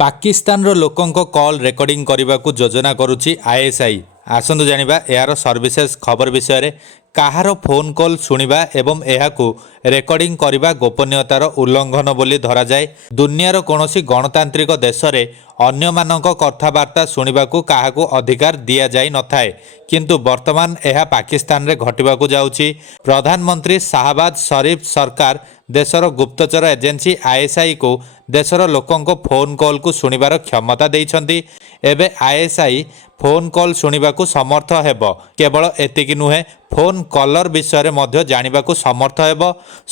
ପାକିସ୍ତାନର ଲୋକଙ୍କ call recording କରିବାକୁ ଯୋଜନା କରୁଛି ଆଇଏସ୍ଆଇ। ଆସନ୍ତୁ ଜାଣିବା ଏହାର ସର୍ଭିସେସ୍ ଖବର ବିଷୟରେ। କାହାର ଫୋନ୍ କଲ୍ ଶୁଣିବା ଏବଂ ଏହାକୁ ରେକର୍ଡିଂ କରିବା ଗୋପନୀୟତାର ଉଲ୍ଲଂଘନ ବୋଲି ଧରାଯାଏ। ଦୁନିଆର କୌଣସି ଗଣତାନ୍ତ୍ରିକ ଦେଶରେ ଅନ୍ୟମାନଙ୍କ କଥାବାର୍ତ୍ତା ଶୁଣିବାକୁ କାହାକୁ ଅଧିକାର ଦିଆଯାଇ ନଥାଏ, କିନ୍ତୁ ବର୍ତ୍ତମାନ ଏହା ପାକିସ୍ତାନରେ ଘଟିବାକୁ ଯାଉଛି। ପ୍ରଧାନମନ୍ତ୍ରୀ ଶାହବାଜ ସରିଫ ସରକାର ଦେଶର ଗୁପ୍ତଚର ଏଜେନ୍ସି ଆଇଏସ୍ଆଇକୁ ଦେଶର ଲୋକଙ୍କ ଫୋନ୍ କଲ୍କୁ ଶୁଣିବାର କ୍ଷମତା ଦେଇଛନ୍ତି। ଏବେ ଆଇଏସ୍ଆଇ ଫୋନ୍ କଲ୍ ଶୁଣିବାକୁ ସମର୍ଥ ହେବ। କେବଳ ଏତିକି ନୁହେଁ, ଫୋନ୍ କଲର ବିଷୟରେ ମଧ୍ୟ ଜାଣିବାକୁ ସମର୍ଥ ହେବ।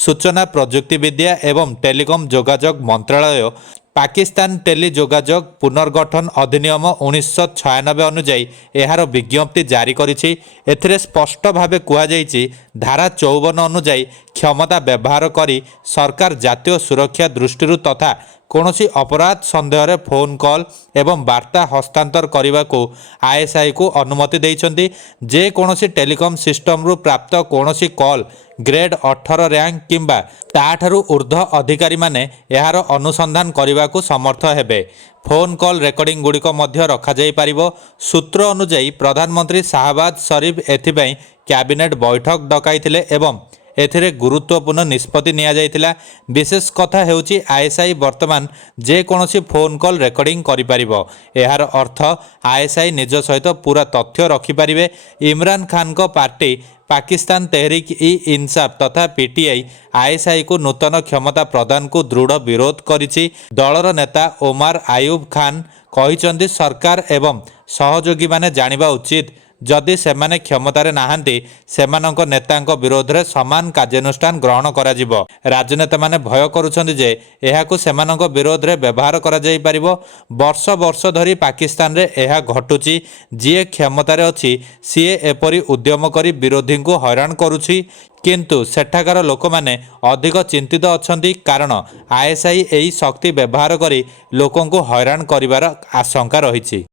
ସୂଚନା ପ୍ରଯୁକ୍ତିବିଦ୍ୟା ଏବଂ ଟେଲିକମ୍ ଯୋଗାଯୋଗ ମନ୍ତ୍ରାଳୟ ପାକିସ୍ତାନ ଟେଲି ଯୋଗାଯୋଗ ପୁନର୍ଗଠନ ଅଧିନିୟମ 1996 ଅନୁଯାୟୀ ଏହାର ବିଜ୍ଞପ୍ତି ଜାରି କରିଛି। ଏଥିରେ ସ୍ପଷ୍ଟ ଭାବେ କୁହାଯାଇଛି, ଧାରା 54 ଅନୁଯାୟୀ କ୍ଷମତା ବ୍ୟବହାର କରି ସରକାର ଜାତୀୟ ସୁରକ୍ଷା ଦୃଷ୍ଟିରୁ ତଥା କୌଣସି ଅପରାଧ ସନ୍ଦେହରେ ଫୋନ୍ କଲ୍ ଏବଂ ବାର୍ତ୍ତା ହସ୍ତାନ୍ତର କରିବାକୁ ଆଇଏସ୍ଆଇକୁ ଅନୁମତି ଦେଇଛନ୍ତି। ଯେକୌଣସି ଟେଲିକମ୍ ସିଷ୍ଟମରୁ ପ୍ରାପ୍ତ କୌଣସି କଲ୍ ଗ୍ରେଡ୍ 18 ର୍ୟାଙ୍କ କିମ୍ବା ତାଠାରୁ ଉର୍ଦ୍ଧ୍ୱ ଅଧିକାରୀମାନେ ଏହାର ଅନୁସନ୍ଧାନ କରିବାକୁ ସମର୍ଥ ହେବେ। ଫୋନ୍ କଲ୍ ରେକର୍ଡିଂ ଗୁଡ଼ିକ ମଧ୍ୟ ରଖାଯାଇପାରିବ। ସୂତ୍ର ଅନୁଯାୟୀ ପ୍ରଧାନମନ୍ତ୍ରୀ ଶାହବାଜ ସରିଫ ଏଥିପାଇଁ କ୍ୟାବିନେଟ୍ ବୈଠକ ଡକାଇଥିଲେ ଏବଂ ଏଥିରେ ଗୁରୁତ୍ୱପୂର୍ଣ୍ଣ ନିଷ୍ପତ୍ତି ନିଆଯାଇଥିଲା। ବିଶେଷ କଥା ହେଉଛି, ଆଇଏସ୍ଆଇ ବର୍ତ୍ତମାନ ଯେକୌଣସି ଫୋନ୍ କଲ୍ ରେକର୍ଡିଂ କରିପାରିବ। ଏହାର ଅର୍ଥ ଆଇଏସ୍ଆଇ ନିଜ ସହିତ ପୁରା ତଥ୍ୟ ରଖିପାରିବେ। ଇମ୍ରାନ ଖାନଙ୍କ ପାର୍ଟି ପାକିସ୍ତାନ ତେହରିକ ଇ ଇନସାଫ ତଥା ପିଟିଆଇ ଆଇଏସ୍ଆଇକୁ ନୂତନ କ୍ଷମତା ପ୍ରଦାନକୁ ଦୃଢ଼ ବିରୋଧ କରିଛି। ଦଳର ନେତା ଓମାର ଆୟୁବ ଖାନ କହିଛନ୍ତି, ସରକାର ଏବଂ ସହଯୋଗୀମାନେ ଜାଣିବା ଉଚିତ, ଯଦି ସେମାନେ କ୍ଷମତାରେ ନାହାନ୍ତି, ସେମାନଙ୍କ ନେତାଙ୍କ ବିରୋଧରେ ସମାନ କାର୍ଯ୍ୟାନୁଷ୍ଠାନ ଗ୍ରହଣ କରାଯିବ। ରାଜନେତାମାନେ ଭୟ କରୁଛନ୍ତି ଯେ ଏହାକୁ ସେମାନଙ୍କ ବିରୋଧରେ ବ୍ୟବହାର କରାଯାଇପାରିବ। ବର୍ଷ ବର୍ଷ ଧରି ପାକିସ୍ତାନରେ ଏହା ଘଟୁଛି। ଯିଏ କ୍ଷମତାରେ ଅଛି ସିଏ ଏପରି ଉଦ୍ୟମ କରି ବିରୋଧୀଙ୍କୁ ହଇରାଣ କରୁଛି। କିନ୍ତୁ ସେଠାକାର ଲୋକମାନେ ଅଧିକ ଚିନ୍ତିତ ଅଛନ୍ତି, କାରଣ ଆଇଏସ୍ଆଇ ଏହି ଶକ୍ତି ବ୍ୟବହାର କରି ଲୋକଙ୍କୁ ହଇରାଣ କରିବାର ଆଶଙ୍କା ରହିଛି।